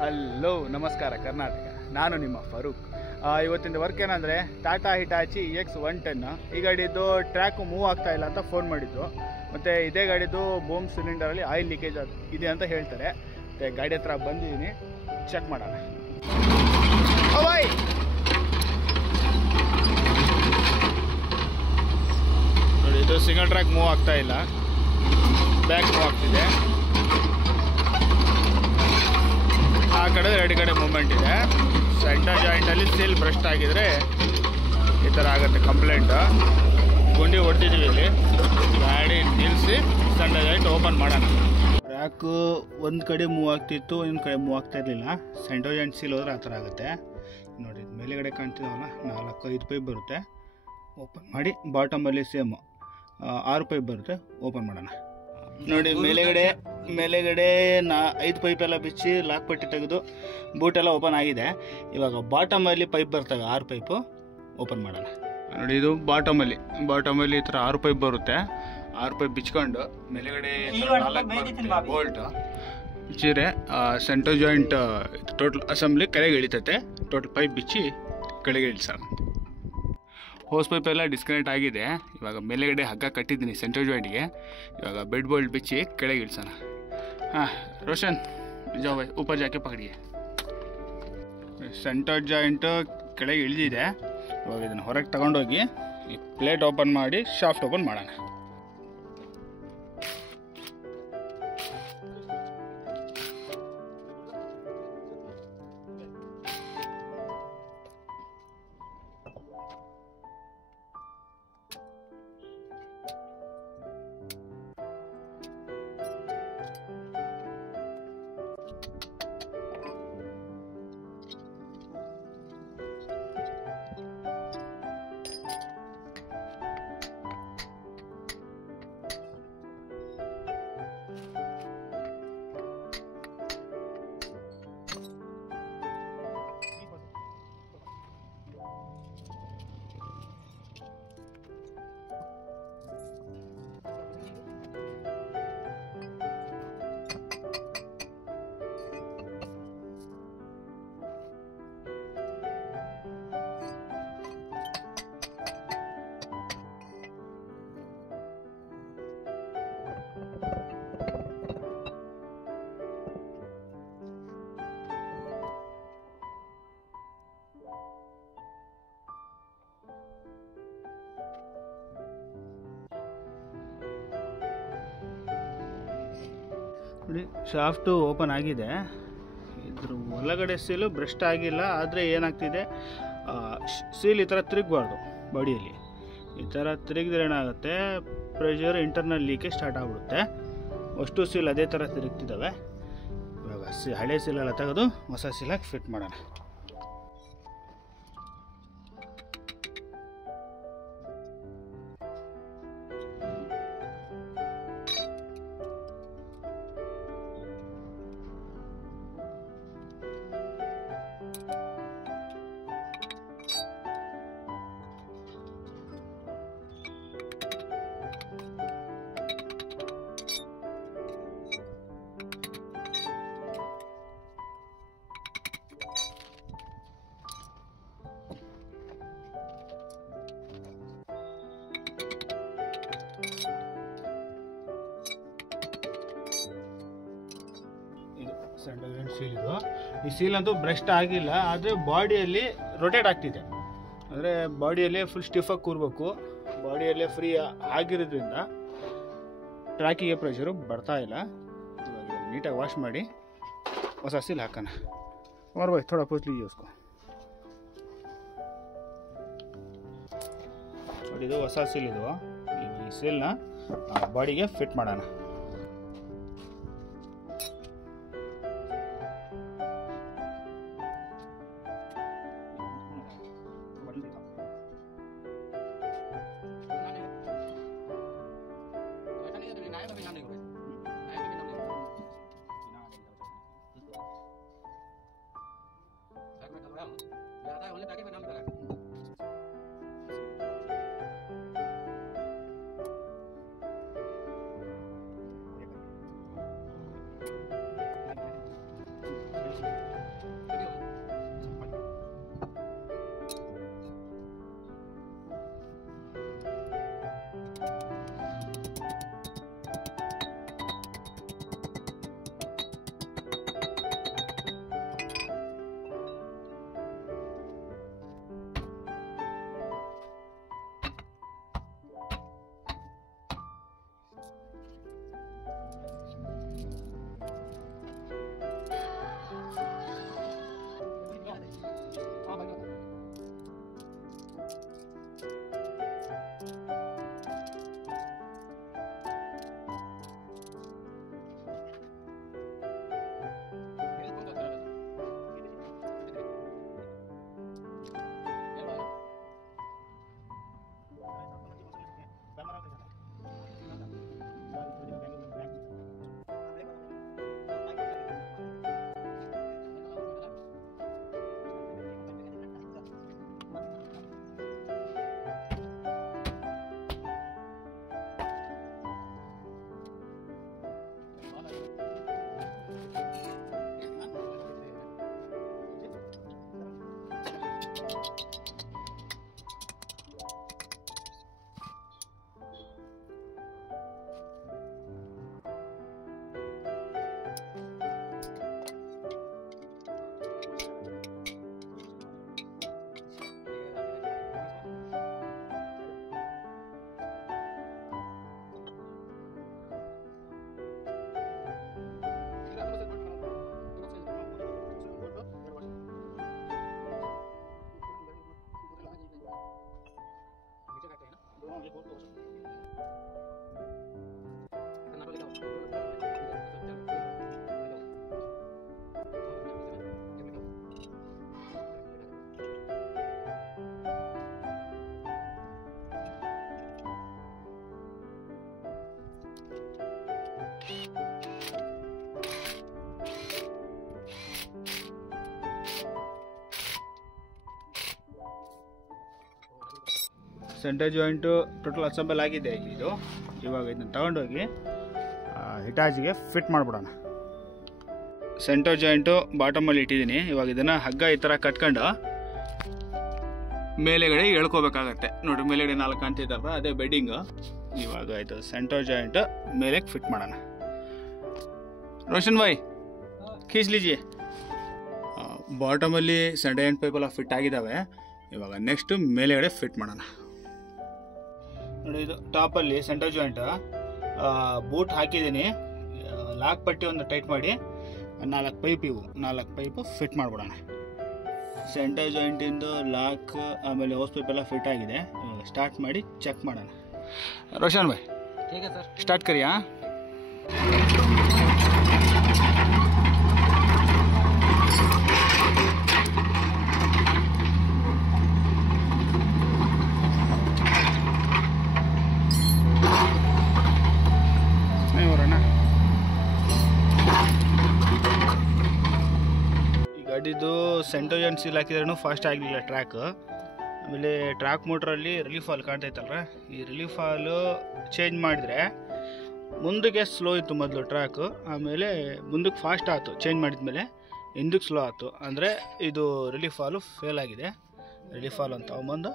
Hello ನಮಸ್ಕಾರ ಕರ್ನಾಟಕ, ನಾನು ನಿಮ್ಮ ಫರೂಕ್. ಇವತ್ತಿನ ವರ್ಕ್ ಏನಂದರೆ ಟಾಟಾ ಹಿಟಾಚಿ EX110. ಈ ಗಾಡಿದು ಟ್ರ್ಯಾಕು ಮೂವ್ ಆಗ್ತಾ ಇಲ್ಲ ಅಂತ ಫೋನ್ ಮಾಡಿದ್ದು. ಮತ್ತು ಇದೇ ಗಾಡಿದು ಬೂಮ್ ಸಿಲಿಂಡರಲ್ಲಿ ಆಯಿಲ್ ಲೀಕೇಜ್ ಇದೆ ಅಂತ ಹೇಳ್ತಾರೆ. ಮತ್ತು ಗಾಡಿ ಹತ್ರ ಬಂದಿದ್ದೀನಿ, ಚೆಕ್ ಮಾಡೋಣ. ನೋಡಿ, ಇದು ಸಿಂಗಲ್ ಟ್ರ್ಯಾಕ್ ಮೂವ್ ಆಗ್ತಾ ಇಲ್ಲ, ಬ್ಯಾಕ್ ಮೂವ್ ಆಗ್ತಿದೆ. ಆ ಕಡೆ ಎರಡು ಕಡೆ ಮೂಮೆಂಟ್ ಇದೆ. ಸೆಂಟರ್ ಜಾಯಿಂಟಲ್ಲಿ ಸೀಲ್ ಬ್ರಸ್ಟ್ ಆಗಿದ್ರೆ ಈ ಥರ ಆಗುತ್ತೆ ಕಂಪ್ಲೇಂಟ್. ಗುಂಡಿ ಹೊಡ್ತಿದ್ದೀವಿ ಇಲ್ಲಿ. ಗಾಡಿ ನಿಲ್ಲಿಸಿ ಸೆಂಟರ್ ಜಾಯಿಂಟ್ ಓಪನ್ ಮಾಡೋಣ. ಟ್ರ್ಯಾಕು ಒಂದು ಕಡೆ ಮೂವ್ ಆಗ್ತಿತ್ತು, ಇನ್ನೊಂದು ಕಡೆ ಮೂವ್ ಆಗ್ತಾ ಇರಲಿಲ್ಲ. ಸೆಂಟರ್ ಜಾಯಿಂಟ್ ಸೀಲ್ ಹೋದ್ರೆ ಆ ಥರ ಆಗುತ್ತೆ. ನೋಡಿ, ಮೇಲೆಗಡೆ ಕಾಣ್ತಿದ್ದಾವಲ್ಲ, 4-5 ಪೈಪ್ ಬರುತ್ತೆ. ಓಪನ್ ಮಾಡಿ ಬಾಟಮಲ್ಲಿ ಸೇಮ್ 6 ಪೈಪ್ ಬರುತ್ತೆ. ಓಪನ್ ಮಾಡೋಣ. ನೋಡಿ, ಮೇಲೆಗಡೆ 5 ಪೈಪ್ ಎಲ್ಲ ಬಿಚ್ಚಿ ಲಾಕ್ ಪಟ್ಟಿ ತೆಗೆದು ಬೂಟೆಲ್ಲ ಓಪನ್ ಆಗಿದೆ. ಇವಾಗ ಬಾಟಮಲ್ಲಿ ಪೈಪ್ ಬರ್ತವೆ, 6 ಪೈಪು. ಓಪನ್ ಮಾಡೋಣ. ನೋಡಿ, ಇದು ಬಾಟಮಲ್ಲಿ ಈ ಥರ 6 ಪೈಪ್ ಬರುತ್ತೆ. 6 ಪೈಪ್ ಬಿಚ್ಕೊಂಡು ಮೇಲೆಗಡೆ ಬೋಲ್ಟ್ ಬಿಚ್ಚಿದ್ರೆ ಸೆಂಟರ್ ಜಾಯಿಂಟ್ ಟೋಟಲ್ ಅಸೆಂಬ್ಲಿ ಕೆಳಗೆ ಇಳಿತೈತೆ. ಟೋಟಲ್ ಪೈಪ್ ಬಿಚ್ಚಿ ಕೆಳಗೆ ಇಳಿಸೋಣ. ಹೋಸ್ ಪೈಪ್ ಎಲ್ಲ ಡಿಸ್ಕನೆಕ್ಟ್ ಆಗಿದೆ. ಇವಾಗ ಮೇಲೆಗಡೆ ಹಗ್ಗ ಕಟ್ಟಿದ್ದೀನಿ ಸೆಂಟರ್ ಜಾಯಿಂಟ್ಗೆ. ಇವಾಗ ಬೆಡ್ ಬೋಲ್ಟ್ ಬಿಚ್ಚಿ ಕೆಳಗೆ ಇಳಿಸೋಣ. ರೋಷನ್ ಜಾವ್ ಭಾಯ್ ऊपर जाके पकड़िए. ಸೆಂಟರ್ ಜಾಯಿಂಟ್ ಕೆಳಗೆ ಇಳಿದಿದೆ. ಇವಾಗ ಇದನ್ನು ಹೊರಗೆ ತಗೊಂಡೋಗಿ ಈ ಪ್ಲೇಟ್ ಓಪನ್ ಮಾಡಿ ಶಾಫ್ಟ್ ಓಪನ್ ಮಾಡೋಣ. ನೋಡಿ, ಶಾಫ್ಟು ಓಪನ್ ಆಗಿದೆ. ಇದ್ರ ಒಳಗಡೆ ಸೀಲು ಬ್ರಸ್ಟ್ ಆಗಿಲ್ಲ. ಆದರೆ ಏನಾಗ್ತಿದೆ, ಸೀಲ್ ಈ ಥರ ತಿರುಗಬಾರ್ದು. ಬಾಡಿಯಲ್ಲಿ ಈ ಥರ ತಿರುಗಿದ್ರೆ ಏನಾಗುತ್ತೆ, ಪ್ರೆಷರ್ ಇಂಟರ್ನಲ್ ಲೀಕೇಜ್ ಸ್ಟಾರ್ಟ್ ಆಗಿಬಿಡುತ್ತೆ. ಅಷ್ಟು ಸೀಲ್ ಅದೇ ಥರ ತಿರುಗ್ತಿದ್ದಾವೆ. ಇವಾಗ ಹಳೆ ಸೀಲೆಲ್ಲ ತೆಗೆದು ಹೊಸ ಸೀಲಾಗಿ ಫಿಟ್ ಮಾಡೋಣ. ಸೆಂಟರ್ ಜಾಯಿಂಟ್ ಸೀಲ್ ಇದು. ಈ ಸೀಲ್ ಅಂತೂ ಬ್ರಸ್ಟ್ ಆಗಿಲ್ಲ, ಆದರೆ ಬಾಡಿಯಲ್ಲಿ ರೊಟೇಟ್ ಆಗ್ತಿದೆ. ಅಂದರೆ ಬಾಡಿಯಲ್ಲೇ ಫುಲ್ ಸ್ಟಿಫಾಗಿ ಕೂರಬೇಕು. ಬಾಡಿಯಲ್ಲೇ ಫ್ರೀ ಆಗಿರೋದ್ರಿಂದ ಟ್ರ್ಯಾಕಿಗೆ ಪ್ರೆಷರು ಬರ್ತಾ ಇಲ್ಲ. ಇವಾಗ ನೀಟಾಗಿ ವಾಶ್ ಮಾಡಿ ಹೊಸ ಸೀಲ್ ಹಾಕೋಣ. ಬಾಯ್ ಥೋड़ा पूछ लीजिए उसको. ನೋಡಿ, ಇದು ಹೊಸ ಸೀಲ್. ಇದು ಈ ಸೀಲ್ನ ಬಾಡಿಗೆ ಫಿಟ್ ಮಾಡೋಣ. ಸೆಂಟರ್ ಜಾಯಿಂಟು ಟೋಟಲ್ ಅಸೆಂಬಲ್ ಆಗಿದೆ ಇದು. ಇವಾಗ ಇದನ್ನ ತಗೊಂಡೋಗಿ ಹಿಟಾಚಿಗೆ ಫಿಟ್ ಮಾಡಿಬಿಡೋಣ. ಸೆಂಟರ್ ಜಾಯಿಂಟು ಬಾಟಮಲ್ಲಿ ಇಟ್ಟಿದ್ದೀನಿ. ಇವಾಗ ಇದನ್ನು ಹಗ್ಗ ಈ ಥರ ಕಟ್ಕೊಂಡು ಮೇಲೆಗಡೆ ಎಳ್ಕೋಬೇಕಾಗತ್ತೆ. ನೋಡಿ ಮೇಲೆಗಡೆ 4 ಕಾಣ್ತಿದ್ದಾರಲ್ಲ, ಅದೇ ಬೆಡ್ಡಿಂಗು. ಇವಾಗ ಇದು ಸೆಂಟರ್ ಜಾಯಿಂಟು ಮೇಲೆ ಫಿಟ್ ಮಾಡೋಣ. ರೋಷನ್ ಭಾಯ್ ಖೀಚ್ ಲೀಜಿಯೇ. ಬಾಟಮಲ್ಲಿ ಸೆಂಟರ್ ಜಾಯಿಂಟ್ ಪೈಪೆಲ್ಲ ಫಿಟ್ ಆಗಿದ್ದಾವೆ. ಇವಾಗ ನೆಕ್ಸ್ಟು ಮೇಲೆಗಡೆ ಫಿಟ್ ಮಾಡೋಣ. ನೋಡಿ ಇದು ಟಾಪಲ್ಲಿ ಸೆಂಟರ್ ಜಾಯಿಂಟ್ ಬೂಟ್ ಹಾಕಿದ್ದೀನಿ. ಲಾಕ್ ಪಟ್ಟಿ ಒಂದು ಟೈಟ್ ಮಾಡಿ 4 ಪೈಪ್, ಇವು 4 ಪೈಪು ಫಿಟ್ ಮಾಡಿಬಿಡೋಣ. ಸೆಂಟರ್ ಜಾಯಿಂಟಿಂದು ಲಾಕ್ ಆಮೇಲೆ ಹೋಸ್ ಪೈಪ್ ಎಲ್ಲ ಫಿಟ್ ಆಗಿದೆ. ಇವಾಗ ಸ್ಟಾರ್ಟ್ ಮಾಡಿ ಚೆಕ್ ಮಾಡೋಣ. ರೋಷನ್ ಭಾಯ್ ಸ್ಟಾರ್ಟ್ ಕರಿಯಾ. ಗಾಡಿದು ಸೆಂಟರ್ ಜಾಯಿಂಟ್ ಸೀಲ್ ಹಾಕಿದ್ರೂ ಫಾಸ್ಟ್ ಆಗಲಿಲ್ಲ ಟ್ರ್ಯಾಕ್. ಆಮೇಲೆ ಟ್ರ್ಯಾಕ್ ಮೋಟ್ರಲ್ಲಿ ರಿಲೀಫ್ ಹಾಲ್ ಕಾಣ್ತೈತಲ್ರ, ಈ ರಿಲೀಫ್ ಹಾಲು ಚೇಂಜ್ ಮಾಡಿದರೆ ಮುಂದಕ್ಕೆ ಸ್ಲೋ ಇತ್ತು ಮೊದಲು ಟ್ರ್ಯಾಕು. ಆಮೇಲೆ ಮುಂದಕ್ಕೆ ಫಾಸ್ಟ್ ಆಯಿತು ಚೇಂಜ್ ಮಾಡಿದ್ಮೇಲೆ, ಹಿಂದಕ್ಕೆ ಸ್ಲೋ ಆಯಿತು. ಅಂದರೆ ಇದು ರಿಲೀಫ್ ಹಾಲು ಫೇಲ್ ಆಗಿದೆ. ರಿಲೀಫ್ ಹಾಲು ಅಂತ ತಗೊಂಬಂದು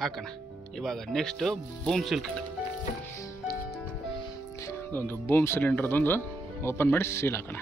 ಹಾಕೋಣ. ಇವಾಗ ನೆಕ್ಸ್ಟು ಬೂಮ್ ಸೀಲ್ ಕಿಟ್. ಒಂದು ಬೂಮ್ ಸಿಲಿಂಡ್ರದೊಂದು ಓಪನ್ ಮಾಡಿ ಸೀಲ್ ಹಾಕೋಣ.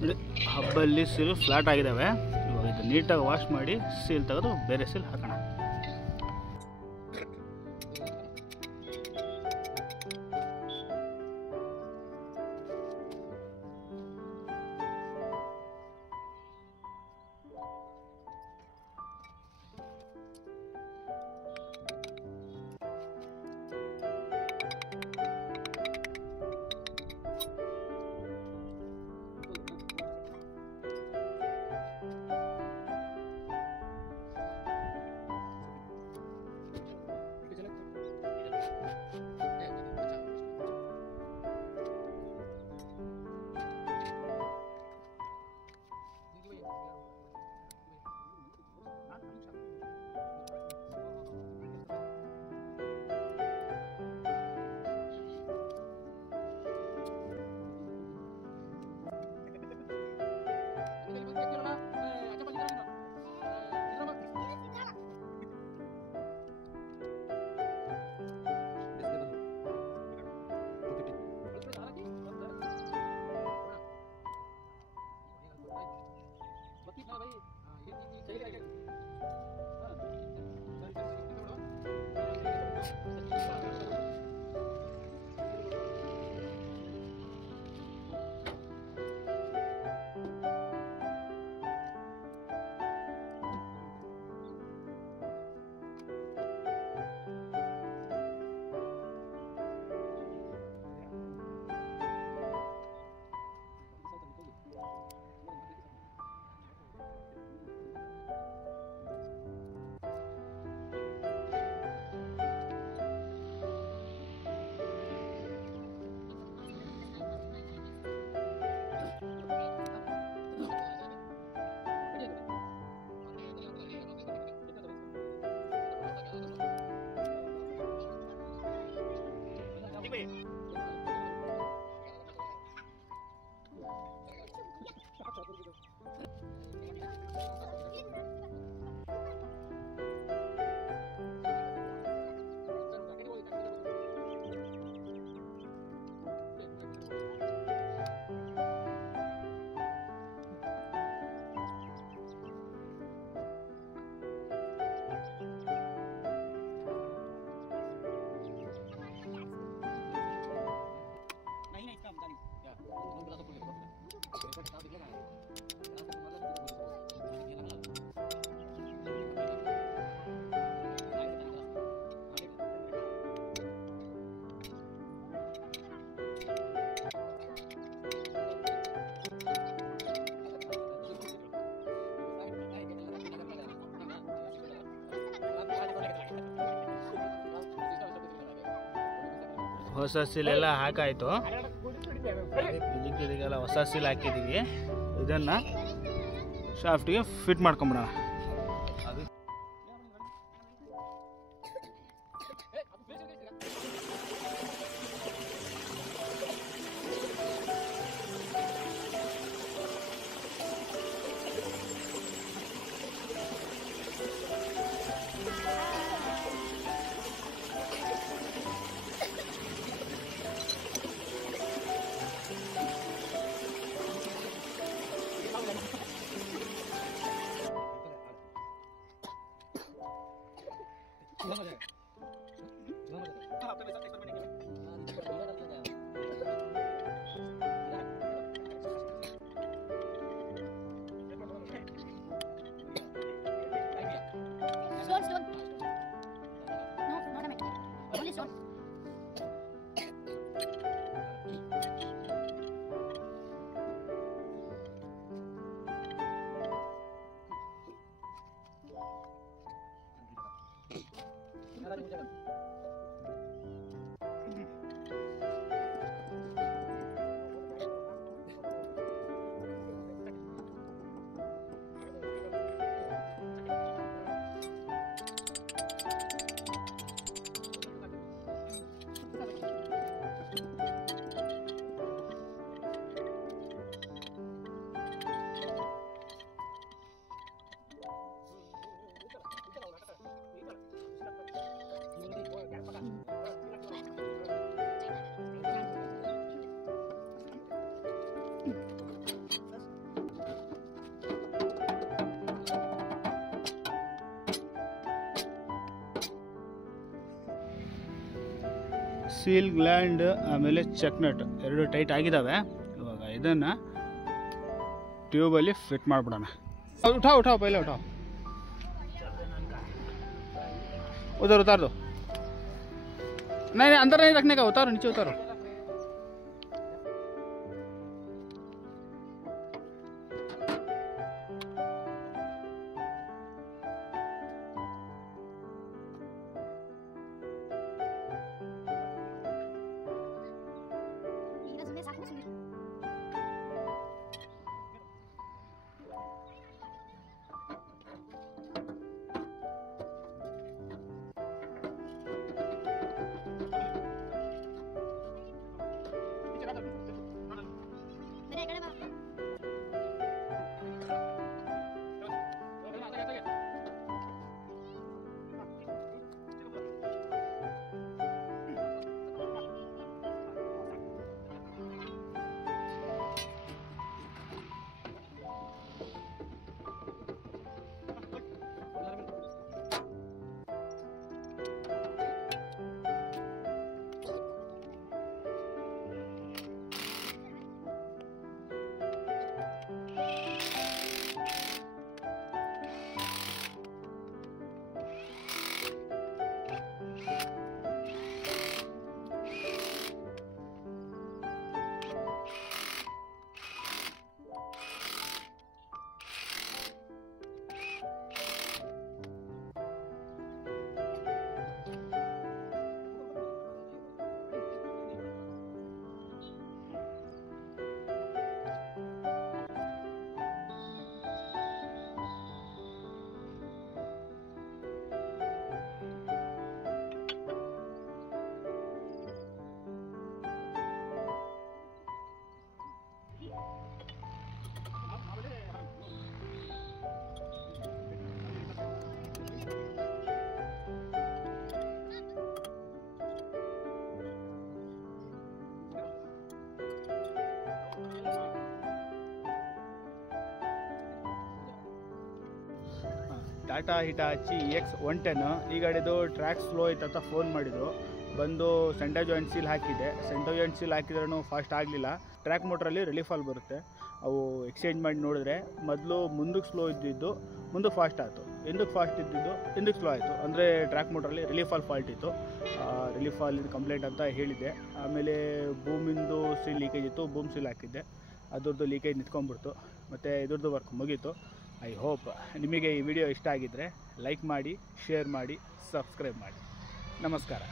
ನೋಡಿ, ಹಬ್ಬಲ್ಲಿ ಸೀಲ್ ಫ್ಲಾಟ್ ಆಗಿದ್ದಾವೆ. ಇವಾಗ ಇದು ನೀಟಾಗಿ ವಾಶ್ ಮಾಡಿ ಸೀಲ್ ತೆಗೆದು ಬೇರೆ ಸೀಲ್ ಹಾಕೋಣ. ಹೊಸ ಸೀಲೆಲ್ಲ ಹಾಕಾಯಿತು. ಇದಕ್ಕೆಲ್ಲ ಹೊಸ ಸೀಲ್ ಹಾಕಿದ್ದೀವಿ. ಇದನ್ನು ಶಾಫ್ಟಿಗೆ ಫಿಟ್ ಮಾಡ್ಕೊಂಬಿಡೋಣ. ಸೀಲ್ ಗ್ಲ್ಯಾಂಡ್ ಆಮೇಲೆ ಚೆಕ್ ನಟ್ ಎರಡು ಟೈಟ್ ಆಗಿದ್ದಾವೆ. ಇವಾಗ ಇದನ್ನು ಟ್ಯೂಬಲ್ಲಿ ಫಿಟ್ ಮಾಡಿಬಿಡೋಣ. उठाओ पहले उठाओ, उतार दो. नहीं अंदर नहीं रखने का, उतारो नीचे उतारो. ಟಾಟಾ ಹಿಟಾಚಿ EX110 ಈ ಗಾಡಿದು ಟ್ರ್ಯಾಕ್ ಸ್ಲೋ ಇತ್ತಂತ ಫೋನ್ ಮಾಡಿದ್ರು. ಬಂದು ಸೆಂಟರ್ ಜಾಯಿಂಟ್ ಸೀಲ್ ಹಾಕಿದೆ. ಸೆಂಟರ್ ಜಾಯಿಂಟ್ ಸೀಲ್ ಹಾಕಿದ್ರೂ ಫಾಸ್ಟ್ ಆಗಲಿಲ್ಲ. ಟ್ರ್ಯಾಕ್ ಮೋಟ್ರಲ್ಲಿ ರಿಲೀಫ್ ಆಲ್ ಬರುತ್ತೆ. ಅವು ಎಕ್ಸ್ಚೇಂಜ್ ಮಾಡಿ ನೋಡಿದ್ರೆ ಮೊದಲು ಮುಂದಕ್ಕೆ ಸ್ಲೋ ಇದ್ದಿದ್ದು ಮುಂದಕ್ಕೆ ಫಾಸ್ಟ್ ಆಯಿತು, ಹಿಂದಕ್ಕೆ ಫಾಸ್ಟ್ ಇದ್ದಿದ್ದು ಹಿಂದಕ್ಕೆ ಸ್ಲೋ ಆಯಿತು. ಅಂದರೆ ಟ್ರ್ಯಾಕ್ ಮೋಟ್ರಲ್ಲಿ ರಿಲೀಫ್ ಆಲ್ ಫಾಲ್ಟ್ ಇತ್ತು. ರಿಲೀಫ್ ಆಲ್ ಇದು ಕಂಪ್ಲೇಂಟ್ ಅಂತ ಹೇಳಿದೆ. ಆಮೇಲೆ ಬೂಮಿಂದು ಸೀಲ್ ಲೀಕೇಜ್ ಇತ್ತು, ಬೂಮ್ ಸೀಲ್ ಹಾಕಿದ್ದೆ, ಅದ್ರದ್ದು ಲೀಕೇಜ್ ನಿಂತ್ಕೊಂಡ್ಬಿಡ್ತು. ಮತ್ತು ಇದ್ರದ್ದು ವರ್ಕ್ ಮುಗೀತು. ಐ ಹೋಪ್ ನಿಮಗೆ ಈ ವಿಡಿಯೋ ಇಷ್ಟ ಆಗಿದ್ದರೆ ಲೈಕ್ ಮಾಡಿ, ಶೇರ್ ಮಾಡಿ, ಸಬ್ಸ್ಕ್ರೈಬ್ ಮಾಡಿ. ನಮಸ್ಕಾರ.